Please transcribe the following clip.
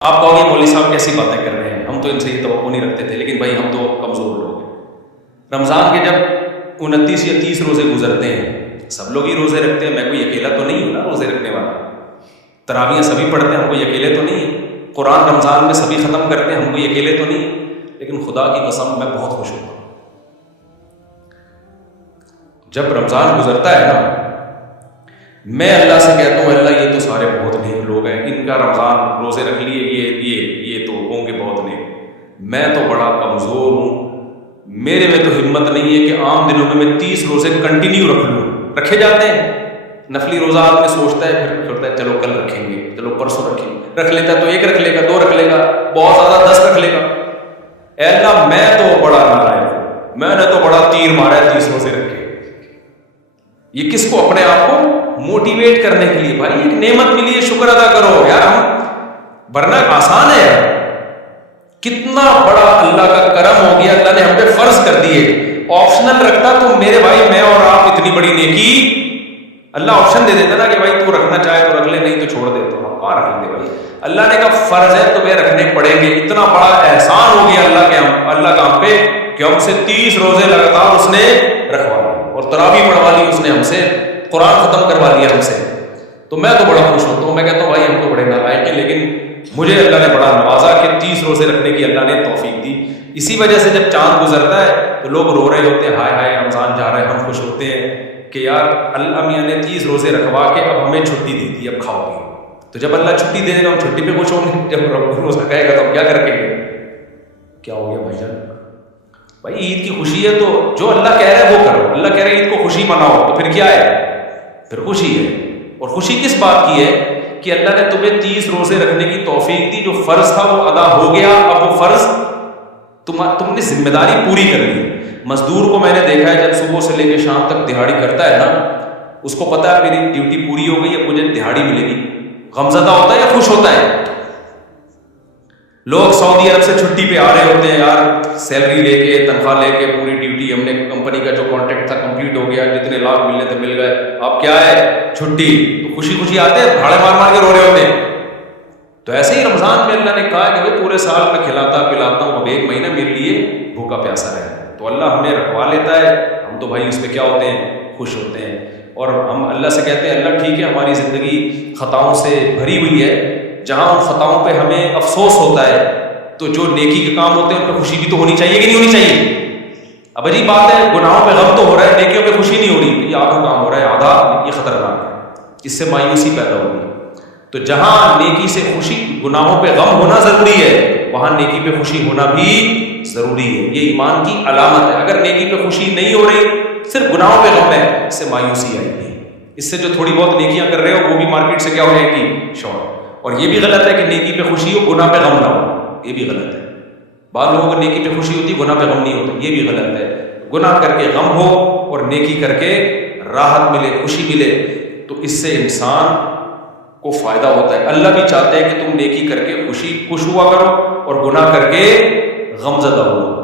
آپ کہو گے مولوی صاحب کیسی باتیں کر رہے ہیں، ہم تو ان سے یہ توقع نہیں رکھتے تھے، لیکن بھائی ہم تو کمزور لوگ ہیں۔ رمضان کے جب 29 یا 30 روزے گزرتے ہیں، سب لوگ ہی روزے رکھتے ہیں، میں کوئی اکیلا تو نہیں ہوں نا روزے رکھنے والا۔ تراویح سبھی پڑھتے ہیں، ہم کوئی اکیلے تو نہیں ہیں۔ قرآن رمضان میں سبھی ختم کرتے ہیں، ہم کوئی اکیلے تو نہیں ہیں۔ لیکن خدا کی قسم میں بہت خوش ہوتا ہوں جب رمضان گزرتا ہے نا، میں اللہ سے کہتا ہوں اللہ یہ تو سارے بہت نیک لوگ ہیں، ان کا رمضان روزے رکھ لیے، یہ تو ہوں گے بہت نیک، میں تو بڑا کمزور ہوں، میرے میں تو ہمت نہیں ہے کہ عام دنوں میں 30 روزے کنٹینیو رکھ لوں۔ رکھے جاتے ہیں نفلی روزہ، آدمی سوچتا ہے پھر سوچتا ہے چلو کل رکھیں گے، چلو پرسوں رکھیں گے، رکھ لیتا ہے تو 1 رکھ لے گا، 2 رکھ لے گا، بہت زیادہ 10 رکھ لے گا۔ اے اللہ میں تو بڑا نالائق ہوں، میں نے تو بڑا تیر مارا ہے 30 روزے رکھ کے۔ یہ کس کو؟ اپنے آپ کو موٹیویٹ کرنے کے لیے۔ بھائی ایک نعمت ملی ہے، شکر ادا کرو یار، ہم ورنہ آسان ہے یار، کتنا بڑا اللہ کا کرم ہو گیا، اللہ نے ہم پہ فرض کر دیے۔ آپشنل رکھتا تو میرے بھائی میں اور آپ اتنی بڑی نیکی، اللہ آپشن دے دیتا نا کہ بھائی تو رکھنا چاہے تو رکھ لے، نہیں تو چھوڑ دے، تو ہم کہاں رکھ لیں بھائی؟ اللہ نے کہا فرض ہے تو رکھنے پڑیں گے۔ اتنا بڑا احسان ہو گیا اللہ کا ہم پہ کہ ہم سے 30 روزے لگاتار اس نے رکھوا لیے، اور تراویح پڑھوا لی اس نے ہم سے، قرآن ختم کروا لیا ہم سے۔ تو میں تو بڑا خوش ہوتا ہوں، میں کہتا ہوں بھائی ہم تو بڑے نالائق ہیں، لیکن مجھے اللہ نے بڑا نوازا کہ 30 روزے رکھنے کی اللہ نے توفیق دی۔ اسی وجہ سے جب چاند گزرتا ہے تو لوگ رو رہے ہوتے ہیں، ہائے ہائے رمضان جا رہا ہے، ہم خوش ہوتے ہیں کہ یار اللہ میاں نے 30 روزے رکھوا کے اب ہمیں چھٹی دے دی، اب کھاؤ گے۔ تو جب اللہ چھٹی دے دے گا ہم چھٹی پہ خوش ہوں گے، جب رب روزہ کہے گا تو ہم کیا کر کے گے؟ کیا ہو گیا بھائی جان؟ بھائی عید کی خوشی ہے تو جو اللہ کہہ رہا ہے وہ کرو، اللہ کہہ رہا ہے عید کو خوشی مناؤ، تو پھر کیا ہے؟ پھر خوشی ہے۔ اور خوشی کس بات کی ہے؟ کہ اللہ نے تمہیں 30 روزے رکھنے کی توفیق دی، جو فرض تھا وہ ادا ہو گیا، اب وہ فرض تم نے ذمہ داری پوری کر لی۔ مزدور کو میں نے دیکھا ہے جب صبح سے لے کے شام تک دہاڑی کرتا ہے نا، اس کو پتا ہے میری ڈیوٹی پوری ہو گئی، اب مجھے دہاڑی ملے گی، غمزدہ ہوتا ہے یا خوش ہوتا ہے؟ لوگ سعودی عرب سے چھٹی پہ آ رہے ہوتے ہیں، یار سیلری لے کے، تنخواہ لے کے، پوری ڈیوٹی ہم نے کمپنی کا جو کانٹریکٹ تھا کمپلیٹ ہو گیا، جتنے لاکھ ملنے تھے مل گئے، اب کیا ہے چھٹی، تو خوشی خوشی آتے ہیں، بھاڑے مار مار کے رو رہے ہوتے ہیں۔ تو ایسے ہی رمضان میں اللہ نے کہا کہ وہ پورے سال میں کھلاتا پلاتا ہوں، اب 1 مہینہ میرے لیے بھوکا پیاسا رہے، تو اللہ ہمیں رکھوا لیتا ہے، ہم تو بھائی اس پہ کیا ہوتے ہیں؟ خوش ہوتے ہیں۔ اور ہم اللہ سے کہتے ہیں اللہ ٹھیک ہے ہماری زندگی خطاؤں سے بھری ہوئی ہے، جہاں ان خطاؤں پہ ہمیں افسوس ہوتا ہے تو جو نیکی کے کام ہوتے ہیں ان پہ خوشی بھی تو ہونی چاہیے کہ نہیں ہونی چاہیے؟ اب عجیب بات ہے، گناہوں پہ غم تو ہو رہا ہے، نیکیوں پہ خوشی نہیں ہو رہی، یہ آدھا کام ہو رہا ہے، آدھا یہ خطرناک ہے، اس سے مایوسی پیدا ہوگی۔ تو جہاں نیکی سے خوشی، گناہوں پہ غم ہونا ضروری ہے، وہاں نیکی پہ خوشی ہونا بھی ضروری ہے، یہ ایمان کی علامت ہے۔ اگر نیکی پہ خوشی نہیں ہو رہی، صرف گناہوں پہ غم ہے، اس سے مایوسی آئے گی، اس سے جو تھوڑی بہت نیکیاں کر رہے ہو وہ بھی مارکیٹ سے کیا ہو جائے گی؟ شارٹ۔ اور یہ بھی غلط ہے کہ نیکی پہ خوشی ہو گناہ پہ غم نہ ہو، یہ بھی غلط ہے۔ بعض لوگوں کو نیکی پہ خوشی ہوتی ہے، گناہ پہ غم نہیں ہوتا، یہ بھی غلط ہے۔ گناہ کر کے غم ہو اور نیکی کر کے راحت ملے، خوشی ملے، تو اس سے انسان کو فائدہ ہوتا ہے۔ اللہ بھی چاہتے ہیں کہ تم نیکی کر کے خوش ہوا کرو اور گناہ کر کے غم زدہ ہو۔